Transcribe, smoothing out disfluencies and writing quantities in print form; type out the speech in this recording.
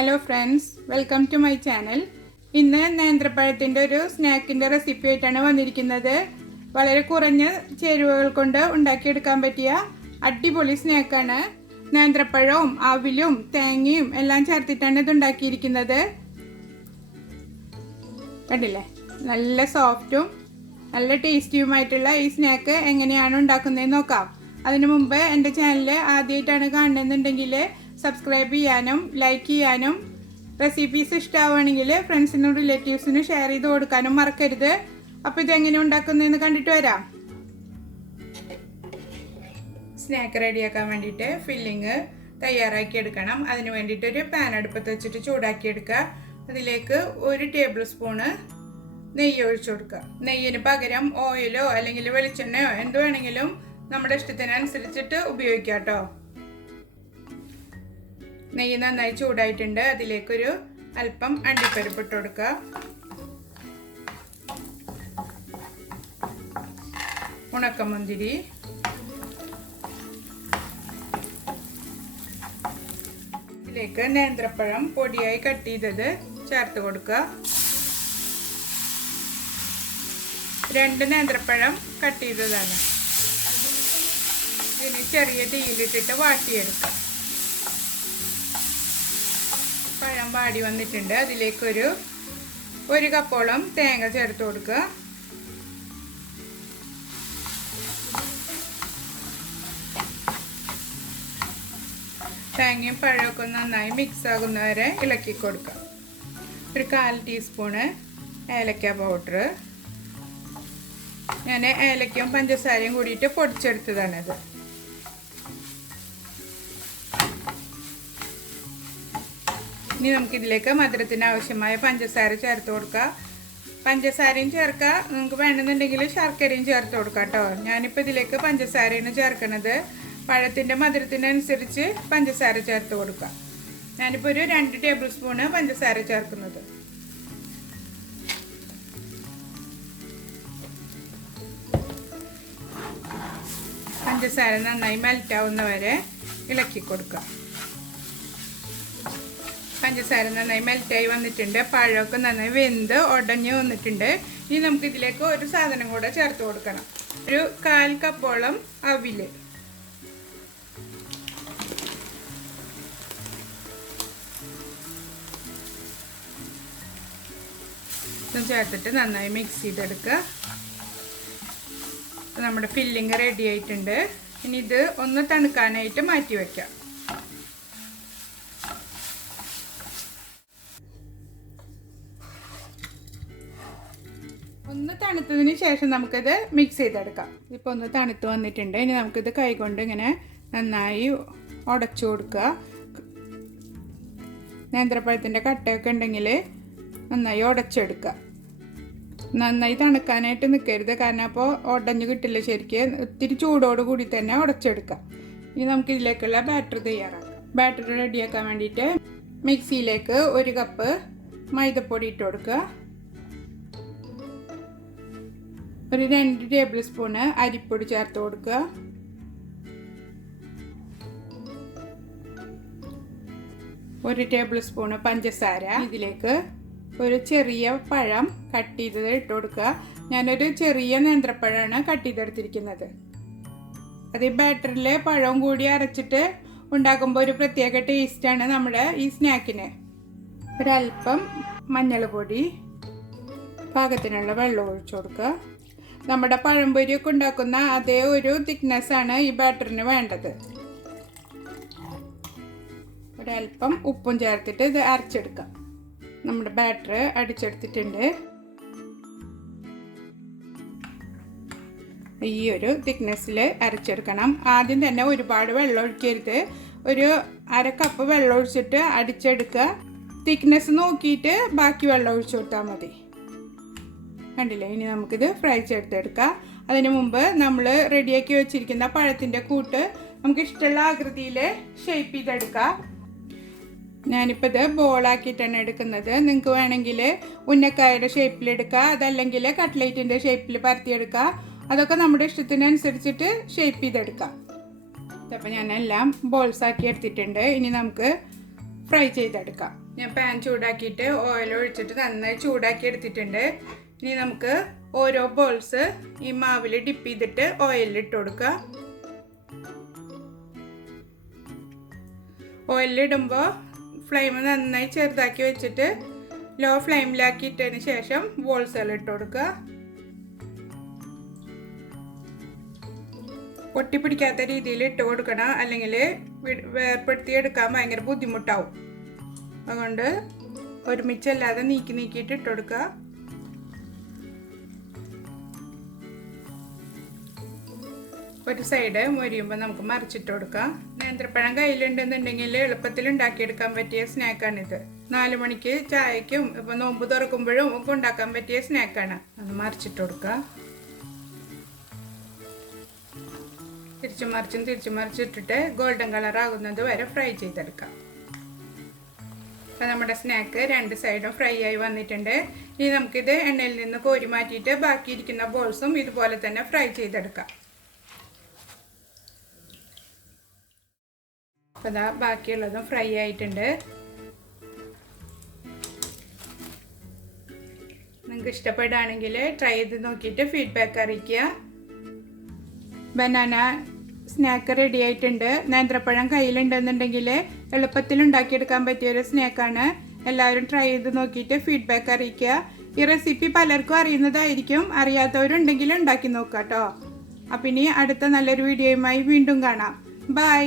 Hello friends, welcome to my channel. ഇന്ന് നേന്ത്രപ്പഴത്തിൻ്റെ ഒരു സ്നാക്കിൻ്റെ റെസിപ്പി ആയിട്ടാണ് വന്നിരിക്കുന്നത്. വളരെ കുറഞ്ഞ ചേരുവകൾ കൊണ്ട് ഉണ്ടാക്കിയെടുക്കാൻ പറ്റിയ അടിപൊളി സ്നാക്കാണ്. നേന്ത്രപ്പഴവും അവിലും തേങ്ങയും എല്ലാം ചേർത്തിട്ടാണ് ഇത് ഉണ്ടാക്കിയിരിക്കുന്നത്. കണ്ടില്ലേ, നല്ല സോഫ്റ്റും നല്ല ടേസ്റ്റിയുമായിട്ടുള്ള ഈ സ്നാക്ക് എങ്ങനെയാണ് ഉണ്ടാക്കുന്നതെന്ന് നോക്കാം. അതിനു മുമ്പ് എൻ്റെ ചാനൽ ആദ്യമായിട്ടാണ് കാണുന്നുണ്ടെങ്കിൽ സബ്സ്ക്രൈബ് ചെയ്യാനും ലൈക്ക് ചെയ്യാനും റെസിപ്പീസ് ഇഷ്ടമാവുകയാണെങ്കിൽ ഫ്രണ്ട്സിനും റിലേറ്റീവ്സിനും ഷെയർ ചെയ്ത് കൊടുക്കാനും മറക്കരുത്. അപ്പോൾ ഇതെങ്ങനെ ഉണ്ടാക്കുന്നതെന്ന് കണ്ടിട്ട് വരാം. സ്നാക്ക് റെഡിയാക്കാൻ വേണ്ടിയിട്ട് ഫില്ലിങ് തയ്യാറാക്കി എടുക്കണം. അതിന് വേണ്ടിയിട്ടൊരു പാൻ അടുപ്പത്ത് വെച്ചിട്ട് ചൂടാക്കി എടുക്കുക. അതിലേക്ക് 1 ടേബിൾ സ്പൂണ് നെയ്യ് ഒഴിച്ചു കൊടുക്കുക. നെയ്യിന് പകരം ഓയിലോ അല്ലെങ്കിൽ വെളിച്ചെണ്ണയോ എന്ത് വേണമെങ്കിലും നമ്മുടെ ഇഷ്ടത്തിനനുസരിച്ചിട്ട് ഉപയോഗിക്കാം കേട്ടോ. നെയ്യ് നന്നായി ചൂടായിട്ടുണ്ട്. അതിലേക്കൊരു അല്പം അണ്ടിപ്പരിപ്പ് ഇട്ട് കൊടുക്കുക. ഉണക്കമുന്തിരി, ഇതിലേക്ക് നേന്ത്രപ്പഴം പൊടിയായി കട്ട് ചെയ്തത് ചേർത്ത് കൊടുക്കുക. 2 നേന്ത്രപ്പഴം കട്ട് ചെയ്തതാണ്. ഇതിന് ചെറിയ തീയിലിട്ടിട്ട് വാട്ടിയെടുക്കുക. പഴം വാടി വന്നിട്ടുണ്ട്. അതിലേക്കൊരു 1 കപ്പോളം തേങ്ങ ചേർത്ത് കൊടുക്കുക. തേങ്ങയും പഴമൊക്കെ നന്നായി മിക്സ് ആകുന്നവരെ ഇളക്കി കൊടുക്കുക. ഒരു 1/4 ടീസ്പൂണ് ഏലക്ക പൗഡർ. ഞാൻ ഏലക്കയും പഞ്ചസാരയും കൂടിയിട്ട് പൊടിച്ചെടുത്തതാണിത്. ഇനി നമുക്കിതിലേക്ക് മധുരത്തിന് ആവശ്യമായ പഞ്ചസാര ചേർത്ത് കൊടുക്കുക. പഞ്ചസാരയും ചേർക്കുക, നിങ്ങൾക്ക് വേണമെന്നുണ്ടെങ്കിൽ ശർക്കരയും ചേർത്ത് കൊടുക്കുക കേട്ടോ. ഞാനിപ്പോൾ ഇതിലേക്ക് പഞ്ചസാരയാണ് ചേർക്കണത്. പഴത്തിൻ്റെ മധുരത്തിനനുസരിച്ച് പഞ്ചസാര ചേർത്ത് കൊടുക്കുക. ഞാനിപ്പോൾ ഒരു 2 ടേബിൾ സ്പൂണ് പഞ്ചസാര ചേർക്കുന്നത്. പഞ്ചസാര നന്നായി മെൽറ്റാവുന്നവരെ ഇളക്കി കൊടുക്കുക. പഞ്ചസാര നന്നായി മെൽറ്റായി വന്നിട്ടുണ്ട്. പഴമൊക്കെ നന്നായി വെന്ത് ഉടഞ്ഞ് വന്നിട്ടുണ്ട്. ഇനി നമുക്ക് ഇതിലേക്ക് ഒരു സാധനം കൂടെ ചേർത്ത് കൊടുക്കണം. ഒരു 1/4 കപ്പോളം അവില്. ഇതും ചേർത്തിട്ട് നന്നായി മിക്സ് ചെയ്തെടുക്കുക. നമ്മുടെ ഫില്ലിങ് റെഡി ആയിട്ടുണ്ട്. ഇനി ഇത് ഒന്ന് തണുക്കാനായിട്ട് മാറ്റി വയ്ക്കാം. ഒന്ന് തണുത്തതിന് ശേഷം നമുക്കിത് മിക്സ് ചെയ്തെടുക്കാം. ഇപ്പോൾ ഒന്ന് തണുത്ത് വന്നിട്ടുണ്ട്. ഇനി നമുക്കിത് കൈകൊണ്ട് ഇങ്ങനെ നന്നായി ഉടച്ചു കൊടുക്കുക. നേന്ത്രപ്പഴത്തിൻ്റെ കട്ടയൊക്കെ ഉണ്ടെങ്കിൽ നന്നായി ഉടച്ചെടുക്കുക. നന്നായി തണുക്കാനായിട്ട് നിൽക്കരുത്, കാരണം അപ്പോൾ ഉടഞ്ഞു കിട്ടില്ല ശരിക്കും. ഒത്തിരി ചൂടോട് കൂടി തന്നെ ഉടച്ചെടുക്കുക. ഇനി നമുക്കിതിലേക്കുള്ള ബാറ്റർ തയ്യാറാക്കാം. ബാറ്റർ റെഡിയാക്കാൻ വേണ്ടിയിട്ട് മിക്സിയിലേക്ക് 1 കപ്പ് മൈദപ്പൊടി ഇട്ട് കൊടുക്കുക. ഒരു 2 ടേബിൾ സ്പൂണ് അരിപ്പൊടി ചേർത്ത് കൊടുക്കുക. ഒരു ടേബിൾ സ്പൂണ് പഞ്ചസാര. ഇതിലേക്ക് ഒരു ചെറിയ പഴം കട്ട് ചെയ്തത് ഇട്ട് കൊടുക്കുക. ഞാനൊരു ചെറിയ നേന്ത്രപ്പഴമാണ് കട്ട് ചെയ്തെടുത്തിരിക്കുന്നത്. അത് ഈ ബാറ്ററിൽ പഴവും കൂടി അരച്ചിട്ട് ഉണ്ടാക്കുമ്പോൾ ഒരു പ്രത്യേക ടേസ്റ്റാണ് നമ്മുടെ ഈ സ്നാക്കിന്. ഒരല്പം മഞ്ഞൾപ്പൊടി, പാകത്തിനുള്ള വെള്ളം ഒഴിച്ചു കൊടുക്കുക. നമ്മുടെ പഴംപൊരിയൊക്കെ ഉണ്ടാക്കുന്ന അതേ ഒരു തിക്നെസ്സാണ് ഈ ബാറ്ററിന് വേണ്ടത്. ഒരല്പം ഉപ്പും ചേർത്തിട്ട് ഇത് അരച്ചെടുക്കാം. നമ്മുടെ ബാറ്റർ അടിച്ചെടുത്തിട്ടുണ്ട്. ഈ ഒരു തിക്നെസ്സിൽ അരച്ചെടുക്കണം. ആദ്യം തന്നെ ഒരുപാട് വെള്ളം ഒഴിക്കരുത്. ഒരു 1/2 കപ്പ് വെള്ളം ഒഴിച്ചിട്ട് അടിച്ചെടുക്കുക. തിക്നെസ് നോക്കിയിട്ട് ബാക്കി വെള്ളം ഒഴിച്ചു കൊടുത്താൽ മതി. കണ്ടില്ലേ, ഇനി നമുക്കിത് ഫ്രൈ ചെയ്തെടുക്കാം. അതിന് മുമ്പ് നമ്മൾ റെഡിയാക്കി വെച്ചിരിക്കുന്ന പഴത്തിൻ്റെ കൂട്ട് നമുക്ക് ഇഷ്ടമുള്ള ആകൃതിയിൽ ഷേപ്പ് ചെയ്തെടുക്കാം. ഞാനിപ്പോൾ ഇത് ബോളാക്കിയിട്ടാണ് എടുക്കുന്നത്. നിങ്ങൾക്ക് വേണമെങ്കിൽ ഉന്നക്കായയുടെ ഷേപ്പിലെടുക്കുക, അതല്ലെങ്കിൽ കട്ട്ലേറ്റിൻ്റെ ഷേപ്പിൽ പരത്തിയെടുക്കുക. അതൊക്കെ നമ്മുടെ ഇഷ്ടത്തിനനുസരിച്ചിട്ട് ഷേപ്പ് ചെയ്തെടുക്കാം. അപ്പോൾ ഞാനെല്ലാം ബോൾസാക്കി എടുത്തിട്ടുണ്ട്. ഇനി നമുക്ക് ഫ്രൈ ചെയ്തെടുക്കാം. ഞാൻ പാൻ ചൂടാക്കിയിട്ട് ഓയിൽ ഒഴിച്ചിട്ട് നന്നായി ചൂടാക്കി എടുത്തിട്ടുണ്ട്. ഇനി നമുക്ക് ഓരോ ബോൾസ് ഈ മാവിൽ ഡിപ്പ് ചെയ്തിട്ട് ഓയിലിൽ ഇട്ട് കൊടുക്കുക. ഓയിലിടുമ്പോൾ ഫ്ലെയിം നന്നായി ചെറുതാക്കി വെച്ചിട്ട് ലോ ഫ്ലെയിമിലാക്കി ഇട്ടതിന് ശേഷം ബോൾസുകൾ ഇട്ട് കൊടുക്കുക. പൊട്ടിപ്പിടിക്കാത്ത രീതിയിൽ ഇട്ട് കൊടുക്കണം, അല്ലെങ്കിൽ വേർപ്പെടുത്തി എടുക്കാൻ ഭയങ്കര ബുദ്ധിമുട്ടാവും. അതുകൊണ്ട് ഒരുമിച്ചല്ലാതെ നീക്കിയിട്ട് ഇട്ട് കൊടുക്കുക. ഒരു സൈഡ് മൊരിയുമ്പോൾ നമുക്ക് മറിച്ചിട്ട് കൊടുക്കാം. നേന്ത്രപ്പഴം കയ്യിലുണ്ടെന്നുണ്ടെങ്കിൽ എളുപ്പത്തിൽ ഉണ്ടാക്കിയെടുക്കാൻ പറ്റിയ സ്നാക്കാണിത്. 4 മണിക്ക് ചായക്കും ഇപ്പോൾ നോമ്പ് തുറക്കുമ്പോഴും ഒക്കെ ഉണ്ടാക്കാൻ പറ്റിയ സ്നാക്കാണ്. അത് മറിച്ചിട്ട് കൊടുക്കുക. തിരിച്ചു മറിച്ചിട്ടിട്ട് ഗോൾഡൻ കളർ ആകുന്നത് വരെ ഫ്രൈ ചെയ്തെടുക്കാം. അപ്പോൾ നമ്മുടെ സ്നാക്ക് 2 സൈഡും ഫ്രൈ ആയി വന്നിട്ടുണ്ട്. ഇനി നമുക്കിത് എണ്ണയിൽ നിന്ന് കോരി മാറ്റിയിട്ട് ബാക്കിയിരിക്കുന്ന ബോൾസും ഇതുപോലെ തന്നെ ഫ്രൈ ചെയ്തെടുക്കാം. അപ്പോൾ ഇതാ ബാക്കിയുള്ളതും ഫ്രൈ ആയിട്ടുണ്ട്. നിങ്ങൾക്ക് ഇഷ്ടപ്പെടുകയാണെങ്കിൽ ട്രൈ ചെയ്ത് നോക്കിയിട്ട് ഫീഡ്ബാക്ക് അറിയിക്കുക. ബനാന സ്നാക്ക് റെഡി ആയിട്ടുണ്ട്. നേന്ത്രപ്പഴം കയ്യിലുണ്ടെന്നുണ്ടെങ്കിൽ എളുപ്പത്തിൽ ഉണ്ടാക്കിയെടുക്കാൻ പറ്റിയൊരു സ്നാക്കാണ്. എല്ലാവരും ട്രൈ ചെയ്ത് നോക്കിയിട്ട് ഫീഡ്ബാക്ക് അറിയിക്കുക. ഈ റെസിപ്പി പലർക്കും അറിയുന്നതായിരിക്കും, അറിയാത്തവരുണ്ടെങ്കിൽ ഉണ്ടാക്കി നോക്കുക കേട്ടോ. അപ്പം ഇനി അടുത്ത നല്ലൊരു വീഡിയോയുമായി വീണ്ടും കാണാം. ബൈ.